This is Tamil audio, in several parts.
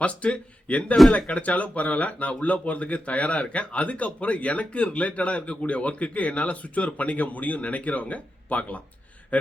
ஃபர்ஸ்ட் எந்த வேலை கிடைச்சாலும் பரவாயில்ல, நான் உள்ள போறதுக்கு தயாரா இருக்கேன். அதுக்கப்புறம் எனக்கு ரிலேட்டடா இருக்கக்கூடிய ஒர்க்குக்கு என்னால சுவிட்ச் ஓவர் பண்ணிக்க முடியும்னு நினைக்கிறவங்க பார்க்கலாம்.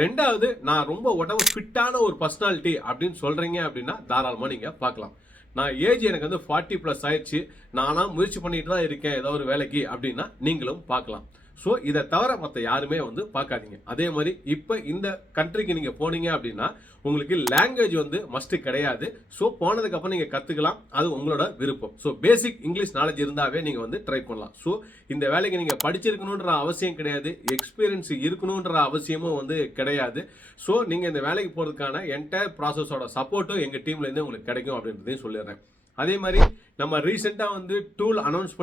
ரெண்டாவது, நான் ரொம்ப உடம்பு ஃபிட்டான ஒரு பர்சனாலிட்டி அப்படின்னு சொல்றீங்க அப்படின்னா தாராளமா நீங்க பார்க்கலாம். நான் ஏஜ் எனக்கு வந்து 40 பிளஸ் ஆயிடுச்சு, நானா முயற்சி பண்ணிட்டு தான் இருக்கேன் ஏதோ ஒரு வேலைக்கு அப்படின்னா நீங்களும் பார்க்கலாம். ஸோ இதை தவிர மற்ற யாருமே வந்து பார்க்காதீங்க. அதே மாதிரி இப்போ இந்த கண்ட்ரிக்கு நீங்கள் போனீங்க அப்படின்னா உங்களுக்கு லாங்குவேஜ் வந்து மஸ்ட் கிடையாது. ஸோ போனதுக்கப்புறம் நீங்கள் கற்றுக்கலாம், அது உங்களோட விருப்பம். ஸோ பேசிக் இங்கிலீஷ் நாலேஜ் இருந்தாவே நீங்கள் வந்து ட்ரை பண்ணலாம். ஸோ இந்த வேலைக்கு நீங்கள் படிச்சிருக்கணுன்ற அவசியம் கிடையாது, எக்ஸ்பீரியன்ஸ் இருக்கணுன்ற அவசியமும் வந்து கிடையாது. ஸோ நீங்கள் இந்த வேலைக்கு போகிறதுக்கான என்டையர் ப்ராசஸோட சப்போர்ட்டும் எங்கள் டீம்லேருந்து உங்களுக்கு கிடைக்கும் அப்படின்றதையும் சொல்லிடுறேன். அதே மாதிரி நம்ம ரீசெண்டாக வந்து டூல் அனௌன்ஸ்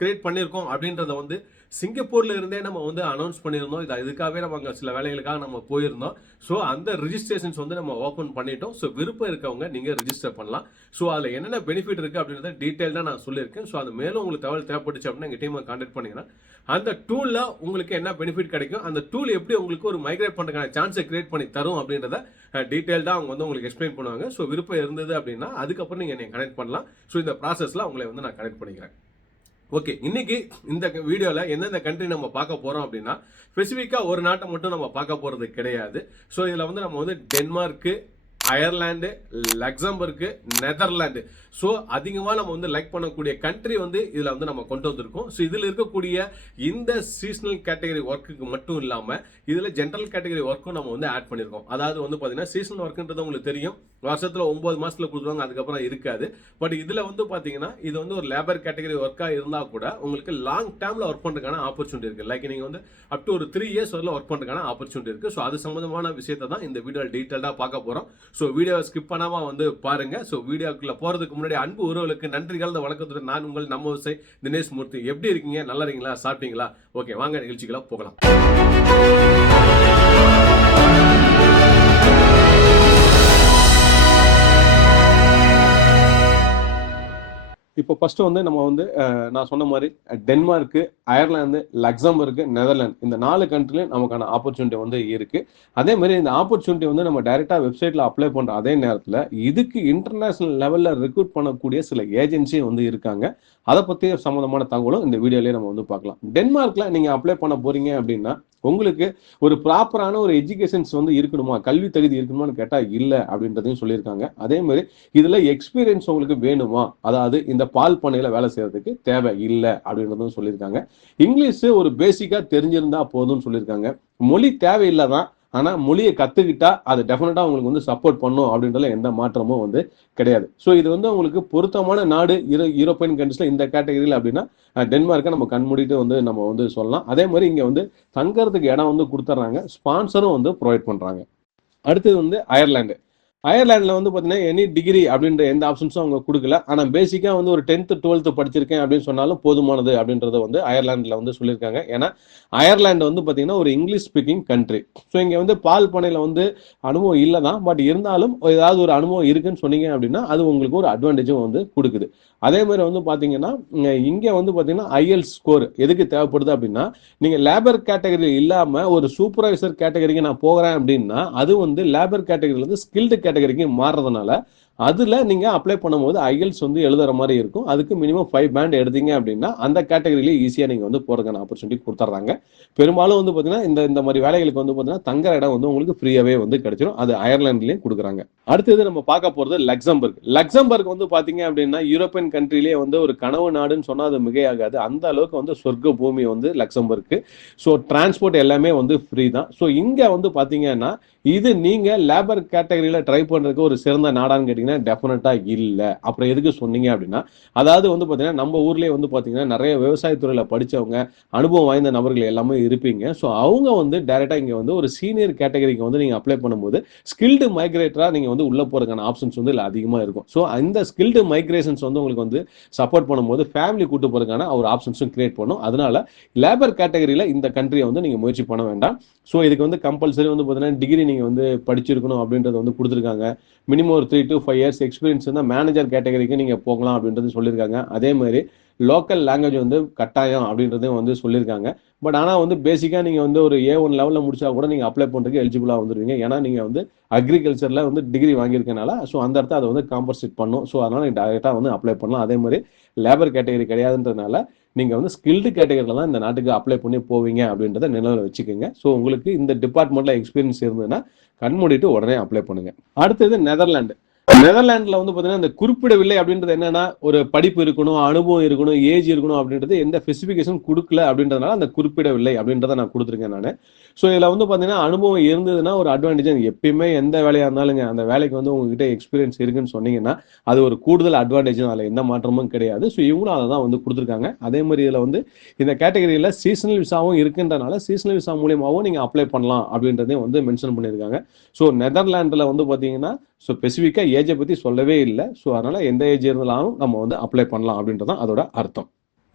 கிரியேட் பண்ணியிருக்கோம் அப்படின்றத வந்து சிங்கப்பூர்ல இருந்தே நம்ம வந்து அனௌன்ஸ் பண்ணியிருந்தோம். இதுக்காகவே நம்ம அங்கே சில வேலைகளுக்காக நம்ம போயிருந்தோம். ஸோ அந்த ரிஜிஸ்ட்ரேஷன்ஸ் வந்து நம்ம ஓப்பன் பண்ணிட்டோம். ஸோ விருப்பம் இருக்கவங்க நீங்கள் ரிஜிஸ்டர் பண்ணலாம். ஸோ அதில் என்னென்ன பெனிஃபிட் இருக்குது அப்படின்றத டீட்டெயில்டாக நான் சொல்லியிருக்கேன். ஸோ அது மேலும் உங்களுக்கு தகவல் தேவைப்பட்டுச்சு அப்படின்னா எங்கள் டீமை கான்டாக்ட் பண்ணிங்கன்னா அந்த டூலில் உங்களுக்கு என்ன பெனிஃபிட் கிடைக்கும், அந்த டூல் எப்படி உங்களுக்கு ஒரு மைக்ரேட் பண்ணுறதுக்கான சான்ஸை கிரியேட் பண்ணி தரும் அப்படின்றத டீட்டெயில்டாக அவங்க வந்து உங்களுக்கு எக்ஸ்பிளைன் பண்ணுவாங்க. ஸோ விருப்பம் இருந்தது அப்படின்னா அதுக்கப்புறம் நீங்கள் என்னை கனெக்ட் பண்ணலாம். ஸோ இந்த ப்ராசஸில் உங்களை வந்து நான் கனெக்ட் பண்ணிக்கிறேன். ஓகே, இன்னைக்கு இந்த வீடியோவில் எந்தெந்த கண்ட்ரி நம்ம பார்க்க போகிறோம் அப்படின்னா ஸ்பெசிஃபிக்காக ஒரு நாட்டை மட்டும் நம்ம பார்க்க போகிறது கிடையாது. ஸோ இதில் வந்து நம்ம வந்து Denmark, Ireland, Luxembourg, Netherlands, so அதிகமாக நம்ம வந்து லைக் பண்ணக்கூடிய கண்ட்ரி வந்து இதில் வந்து நம்ம கொண்டு வந்திருக்கோம். ஸோ இதில் இருக்கக்கூடிய இந்த சீசனல் கேட்டகரி ஒர்க்குக்கு மட்டும் இல்லாமல் இதில் ஜென்ரல் கேட்டகரி ஒர்க்கும் நம்ம வந்து ஆட் பண்ணியிருக்கோம். அதாவது வந்து பார்த்தீங்கன்னா சீசனல் ஒர்க்குன்றது உங்களுக்கு தெரியும், வருஷத்தில் 9 மாதத்தில் கொடுத்துருவாங்க, அதுக்கப்புறம் இருக்காது. பட் இதில் வந்து பார்த்தீங்கன்னா இது வந்து ஒரு லேபர் கேட்டகரி ஒர்க்காக இருந்தால் கூட உங்களுக்கு லாங் டேர்மில் ஒர்க் பண்ணுறதுக்கான ஆப்பர்ச்சுனிட்டி இருக்குது. லைக் நீங்கள் வந்து அப் டு ஒரு 3 இயர்ஸ் வரல ஒர்க் பண்ணுறதுக்கான ஆப்பர்ச்சுனிட்டி இருக்குது. ஸோ அது சம்மந்தமான விஷயத்தை தான் இந்த வீடியோ டீட்டெயில்டாக பார்க்க போகிறோம். ஸோ வீடியோவை ஸ்கிப் பண்ணாமல் வந்து பாருங்கள். ஸோ வீடியோக்குள்ளே போகிறதுக்கு முன்னாடி அன்பு உறவுகளுக்கு நன்றி கலந்த வணக்கத்துடன் நான் உங்கள் நம்ம விவசாயி தினேஷ் மூர்த்தி. எப்படி இருக்கீங்க? நல்லா இருக்கீங்களா? சாப்பிட்டீங்களா? ஓகே, வாங்க நிகழ்ச்சிகளை போகலாம். இப்போ ஃபர்ஸ்ட் வந்து நம்ம வந்து நான் சொன்ன மாதிரி டென்மார்க்கு, அயர்லாந்து, லக்சம்பர்க்கு, நெதர்லாந்து இந்த 4 கண்ட்ரிலையும் நமக்கான ஆப்பர்ச்சுனிட்டி வந்து இருக்கு. அதே மாதிரி இந்த ஆப்பர்ச்சுனிட்டி வந்து நம்ம டைரக்டா வெப்சைட்ல அப்ளை பண்ற அதே நேரத்தில் இதுக்கு இன்டர்நேஷனல் லெவல்ல ரெக்ரூட் பண்ணக்கூடிய சில ஏஜென்சியும் வந்து இருக்காங்க. அதை பத்தி சம்பந்தமான தகவலும் இந்த வீடியோலயே நம்ம வந்து பார்க்கலாம். டென்மார்க்ல நீங்க அப்ளை பண்ண போறீங்க அப்படின்னா உங்களுக்கு ஒரு ப்ராப்பரான ஒரு எஜுகேஷன்ஸ் வந்து இருக்கணுமா, கல்வி தகுதி இருக்கணுமான்னு கேட்டா இல்ல அப்படின்றதையும் சொல்லியிருக்காங்க. அதே மாதிரி இதுல எக்ஸ்பீரியன்ஸ் உங்களுக்கு வேணுமா, அதாவது இந்த பால் பண்ணையில வேலை செய்யறதுக்கு தேவை இல்லை அப்படின்றதும் சொல்லியிருக்காங்க. இங்கிலீஷ் ஒரு பேசிக்கா தெரிஞ்சிருந்தா போதும்னு சொல்லியிருக்காங்க. மொழி தேவையில்லைதான், ஆனா மொழியை கத்துக்கிட்டா அது டெஃபினட்டா உங்களுக்கு வந்து சப்போர்ட் பண்ணும் அப்படின்றதுல எந்த மாற்றமும் வந்து கிடையாது. ஸோ இது வந்து உங்களுக்கு பொருத்தமான நாடு யூரோப்பியன் கண்ட்ரிஸ்ல இந்த கேட்டகரியில் அப்படின்னா டென்மார்க்கை நம்ம கண்மூடிட்டு வந்து நம்ம வந்து சொல்லலாம். அதே மாதிரி இங்க வந்து தங்கறதுக்கு இடம் வந்து கொடுத்துட்றாங்க, ஸ்பான்சரும் வந்து ப்ரொவைட் பண்றாங்க. அடுத்தது வந்து அயர்லாந்து. அயர்லாண்டில் வந்து பார்த்தீங்கன்னா எனி டிகிரி அப்படின்ற எந்த ஆப்ஷன்ஸும் அவங்க கொடுக்கல. ஆனால் பேசிக்காக வந்து ஒரு 10th 12th படிச்சிருக்கேன் அப்படின்னு சொன்னாலும் போதுமானது அப்படின்றத வந்து அயர்லாண்டில் வந்து சொல்லியிருக்காங்க. ஏன்னா அயர்லாண்டு வந்து பார்த்தீங்கன்னா ஒரு இங்கிலீஷ் ஸ்பீக்கிங் கண்ட்ரி. ஸோ இங்கே வந்து பால் பண்ணையில் வந்து அனுபவம் இல்லை தான், பட் இருந்தாலும் ஏதாவது ஒரு அனுபவம் இருக்குன்னு சொன்னீங்க அப்படின்னா அது உங்களுக்கு ஒரு அட்வான்டேஜும் வந்து கொடுக்குது. அதே மாதிரி வந்து பார்த்தீங்கன்னா இங்கே வந்து பார்த்தீங்கன்னா ஐஎல்ஸ் ஸ்கோர் எதுக்கு தேவைப்படுது அப்படின்னா நீங்கள் லேபர் கேட்டகரி இல்லாமல் ஒரு சூப்பர்வைசர் கேட்டகரிக்கு நான் போகிறேன் அப்படின்னா அது வந்து லேபர் கேட்டகரியிலேருந்து ஸ்கில்டு கேட்டகரிக்கு மாறுறதுனால அதுல நீங்க அப்ளை பண்ணும்போது ஐஎல்ஸ் வந்து எழுதுற மாதிரி இருக்கும். அதுக்கு மினிமம் 5 பேண்ட் எடுத்தீங்க அப்படின்னா அந்த கேட்டகரியிலே ஈஸியா நீங்க வந்து போறதுக்கான ஆப்பர்ச்சுனிட்டி கொடுத்துட்றாங்க. பெரும்பாலும் வந்து பாத்தீங்கன்னா இந்த மாதிரி வேலைகளுக்கு வந்து பாத்தீங்கன்னா தங்குற இடம் வந்து உங்களுக்கு ஃப்ரீயாவே வந்து கிடைச்சிடும். அது அயர்லாண்ட்லயும் கொடுக்குறாங்க. அடுத்தது நம்ம பார்க்க போறது லக்சம்பர்க். லக்சம்பர்க் வந்து பாத்தீங்க அப்படின்னா யூரோப்பியன் கண்ட்ரிலேயே வந்து ஒரு கனவு நாடுன்னு சொன்னா அது மிகையாகாது. அந்த அளவுக்கு வந்து சொர்க்க பூமி வந்து லக்சம்பர்க்கு. ஸோ டிரான்ஸ்போர்ட் எல்லாமே வந்து ஃப்ரீ தான். ஸோ இங்க வந்து பாத்தீங்கன்னா இது நீங்க லேபர் கேட்டகரியில ட்ரை பண்றதுக்கு ஒரு சிறந்த நாடான்னு கேட்டீங்கன்னா டெஃபினட்டா இல்ல. அப்புறம் எதுக்கு சொன்னீங்க அப்படின்னா அதாவது வந்து பாத்தீங்கன்னா நம்ம ஊர்லயே வந்து பாத்தீங்கன்னா நிறைய விவசாயத்துறையில படிச்சவங்க அனுபவம் வாய்ந்த நபர்கள் எல்லாமே இருப்பீங்க. ஸோ அவங்க வந்து டைரக்டா இங்க வந்து ஒரு சீனியர் கேட்டகரிக்கு வந்து நீங்க அப்ளை பண்ணும்போது ஸ்கில்டு மைக்ரேட்டரா நீங்க வந்து உள்ள போறதுக்கான ஆப்ஷன்ஸ் வந்து அதிகமா இருக்கும். ஸோ இந்த ஸ்கில்டு மைக்ரேஷன்ஸ் வந்து உங்களுக்கு வந்து சப்போர்ட் பண்ணும்போது ஃபேமிலி கூட்டு போறதுக்கான ஒரு ஆப்ஷன்ஸும் கிரியேட் பண்ணும். அதனால லேபர் கேட்டகரியில இந்த கண்ட்ரியை வந்து நீங்க முயற்சி பண்ண வேண்டாம். ஸோ இதுக்கு வந்து கம்பல்சரி வந்து பார்த்தீங்கன்னா டிகிரி நீங்கள் வந்து படிச்சிருக்கணும் அப்படின்றத வந்து கொடுத்துருக்காங்க. மினிமம் ஒரு 3 to 5 years எக்ஸ்பீரியன்ஸ் இருந்தால் மேனேஜர் கேட்டகரிக்கு நீங்கள் போகலாம் அப்படின்றது சொல்லியிருக்காங்க. அதே மாதிரி லோக்கல் லாங்குவேஜ் வந்து கட்டாயம் அப்படின்றதையும் வந்து சொல்லியிருக்காங்க. பட் ஆனால் வந்து பேசிக்காக நீங்கள் வந்து ஒரு A1 லெவலில் முடிச்சா கூட நீங்கள் அப்ளை பண்ணுறதுக்கு எலிஜிபிளாக வந்துருவீங்க. ஏன்னா நீங்கள் வந்து அக்ரிகல்ச்சரில் வந்து டிகிரி வாங்கியிருக்கனால ஸோ அந்த இடத்த அதை வந்து காம்பன்சேட் பண்ணும். ஸோ அதனால் நீங்கள் டேரெக்டாக வந்து அப்ளை பண்ணலாம். அதே மாதிரி லேபர் கேட்டகரி கிடையாதுன்றதுனால நீங்கள் வந்து ஸ்கில்டு கேட்டகரியில் தான் இந்த நாட்டுக்கு அப்ளை பண்ணி போவீங்க அப்படின்றத நினைவில் வச்சுக்கோங்க. ஸோ உங்களுக்கு இந்த டிபார்ட்மெண்ட்டில் எக்ஸ்பீரியன்ஸ் இருந்ததுன்னா கண் மூடிட்டு உடனே அப்ளை பண்ணுங்க. அடுத்தது நெதர்லாந்து. நெதர்லாண்டில் வந்து பார்த்தீங்கன்னா இந்த குறிப்பிடவில்லை அப்படின்றது என்னன்னா ஒரு படிப்பு இருக்கணும், அனுபவம் இருக்கணும், ஏஜ் இருக்கணும் அப்படின்றது எந்த ஸ்பெசிஃபிகேஷன் கொடுக்கல அப்படின்றதுனால அந்த குறிப்பிடவில்லை அப்படின்றத நான் கொடுத்துருக்கேன் நான். ஸோ இதில் வந்து பார்த்தீங்கன்னா அனுபவம் இருந்ததுன்னா ஒரு அட்வான்டேஜ். எப்பயுமே எந்த வேலையாக இருந்தாலுங்க அந்த வேலைக்கு வந்து உங்ககிட்ட எக்ஸ்பீரியன்ஸ் இருக்குன்னு சொன்னீங்கன்னா அது ஒரு கூடுதல் அட்வான்டேஜ் தான். அதில் எந்த மாற்றமும் கிடையாது. ஸோ இவங்களும் அதை தான் வந்து கொடுத்துருக்காங்க. அதே மாதிரி இதில் வந்து இந்த கேட்டகரியில் சீசனல் விசாவும் இருக்குன்றனால சீசனல் விசா மூலியமாகவும் நீங்கள் அப்ளை பண்ணலாம் அப்படின்றதையும் வந்து மென்ஷன் பண்ணியிருக்காங்க. ஸோ நெதர்லாண்டில் வந்து பார்த்தீங்கன்னா ஸோ ஸ்பெசிஃபிக்காக ஏஜை பற்றி சொல்லவே இல்லை. ஸோ அதனால் எந்த ஏஜ் இருந்தாலும் நம்ம வந்து அப்ளை பண்ணலாம் அப்படின்றது தான் அதோட அர்த்தம்.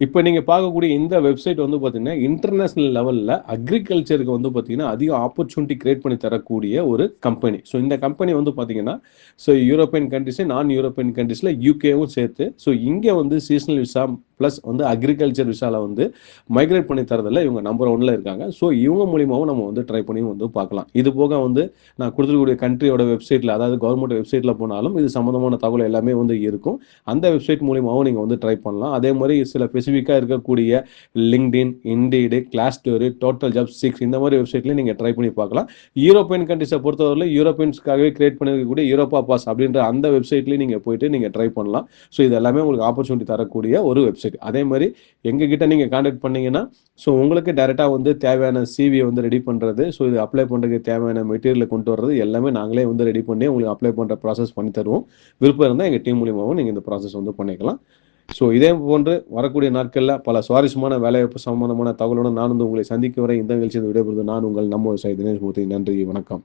இப்போ நீங்கள் பார்க்கக்கூடிய இந்த வெப்சைட் வந்து பார்த்தீங்கன்னா இன்டர்நேஷனல் லெவலில் அக்ரிகல்ச்சருக்கு வந்து பார்த்தீங்கன்னா அதிக ஆப்பர்ச்சுனிட்டி கிரியேட் பண்ணி தரக்கூடிய ஒரு கம்பெனி. ஸோ இந்த கம்பெனி வந்து பார்த்தீங்கன்னா ஸோ யூரோப்பியன் கண்ட்ரிஸு நான் யூரோப்பியன் கண்ட்ரீஸில் யூகேவும் சேர்த்து ஸோ இங்கே வந்து சீசனல் விசா ப்ளஸ் வந்து அக்ரிகல்ச்சர் விசாவில் வந்து மைக்ரேட் பண்ணி தரதில் இவங்க நம்பர் 1ல் இருக்காங்க. ஸோ இவங்க மூலியமாகவும் நம்ம வந்து ட்ரை பண்ணி வந்து பார்க்கலாம். இது போக வந்து நான் கொடுத்துருக்கக்கூடிய கண்ட்ரியோட வெப்சைட்டில் அதாவது கவர்மெண்ட் வெப்சைட்டில் போனாலும் இது சம்மந்தமான தகவல் எல்லாமே வந்து இருக்கும். அந்த வெப்சைட் மூலியமாகவும் நீங்கள் வந்து ட்ரை பண்ணலாம். அதே மாதிரி சில ஸ்பெசிஃபிக்காக இருக்கக்கூடிய லிங்க்டின், இண்டீடு, கிளாஸ்டோரி, டோட்டல் ஜாப்ஸ் 6 இந்த மாதிரி வெப்சைட்லையும் நீங்கள் ட்ரை பண்ணி பார்க்கலாம். யூரோப்பியன் கண்ட்ரிஸை பொறுத்தவரையில் யூரோப்பியன்ஸ்க்காகவே கிரியேட் பண்ணிருக்கக்கூடிய யூரோப்பா பாஸ் அப்படின்ற அந்த வெப்சைட்லையும் நீங்கள் போயிட்டு நீங்கள் ட்ரை பண்ணலாம். ஸோ இது எல்லாமே உங்களுக்கு ஆப்பர்ச்சுனிட்டி தரக்கூடிய ஒரு வெப்சைட். அதே மாதிரி எங்ககிட்ட நீங்கள் கான்டாக்ட் பண்ணீங்கன்னா ஸோ உங்களுக்கு டைரெக்டாக வந்து தேவையான சிவியை வந்து ரெடி பண்ணுறது, ஸோ இது அப்ளை பண்ணுறதுக்கு தேவையான மெட்டீரியலை கொண்டு வர்றது எல்லாமே நாங்களே வந்து ரெடி பண்ணி உங்களுக்கு அப்ளை பண்ணுற ப்ராசஸ் பண்ணி தருவோம். விருப்பம் இருந்தால் எங்கள் டீம் மூலியமாகவும் நீங்கள் இந்த ப்ராசஸ் வந்து பண்ணிக்கலாம். ஸோ இதே போன்று வரக்கூடிய நாட்களில் பல சுவாரஸ்யமான வேலைவாய்ப்பு சம்பந்தமான தகவலுடன் நான் வந்து உங்களை சந்திக்க வரை இந்த நிகழ்ச்சியில் விடைபெறுவது நான் உங்கள் நம்ம விவசாயி தினேஷ் மூர்த்தி. நன்றி, வணக்கம்.